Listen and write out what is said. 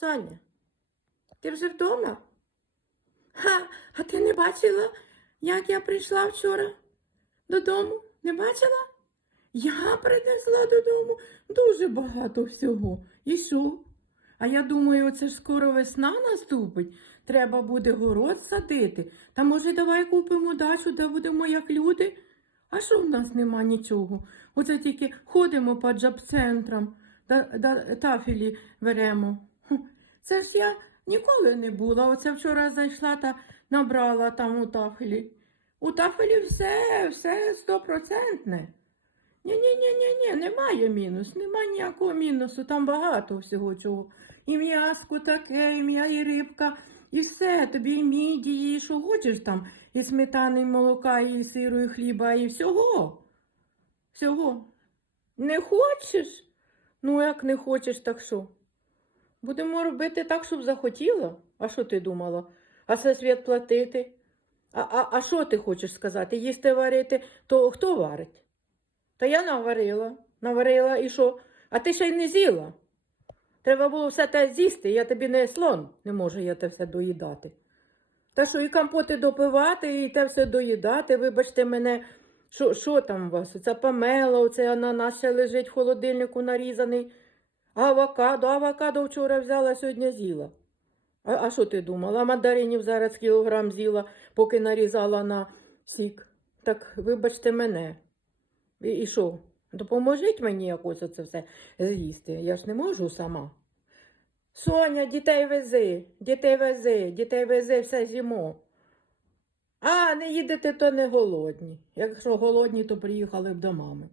Соня, ти вже вдома? Ха, а ти не бачила, як я прийшла вчора додому? Не бачила? Я принесла додому дуже багато всього. І що? А я думаю, оце ж скоро весна наступить. Треба буде город садити. Та може давай купимо дачу, де будемо як люди. А що в нас нема нічого? Оце тільки ходимо по джаб-центрам, тафілі беремо. Це ж я ніколи не була. Оце вчора зайшла та набрала там у тафелі. У тафелі все, все стопроцентне. Ні, ні, ні, ні, ні, немає мінус, немає ніякого мінусу, там багато всього чого. І м'яско таке, і м'я, і рибка, і все, тобі і мідії, і що хочеш там, і сметани, і молока, і сиру, і хліба, і всього. Всього. Не хочеш? Ну, як не хочеш, так що? Будемо робити так, щоб захотіла. А що ти думала? А за світ платити? А, а, а що ти хочеш сказати? Їсти варити, то хто варить? Та я наварила, наварила і що? А ти ще й не з'їла. Треба було все те з'їсти, я тобі не слон, не можу я те все доїдати. Та що і компоти допивати, і те все доїдати, вибачте мене, що, що там у вас? Оця памела, оце ананас ще лежить в холодильнику нарізаний. Авокадо, авокадо вчора взяла, сьогодні з'їла. А, що ти думала? Мандаринів зараз кілограм з'їла, поки нарізала на сік. Так вибачте мене. І, що? Допоможіть мені якось оце все з'їсти. Я ж не можу сама. Соня, дітей вези, дітей вези, дітей вези все з'їмо. А, не їдете, то не голодні. Якщо голодні, то приїхали б до мами.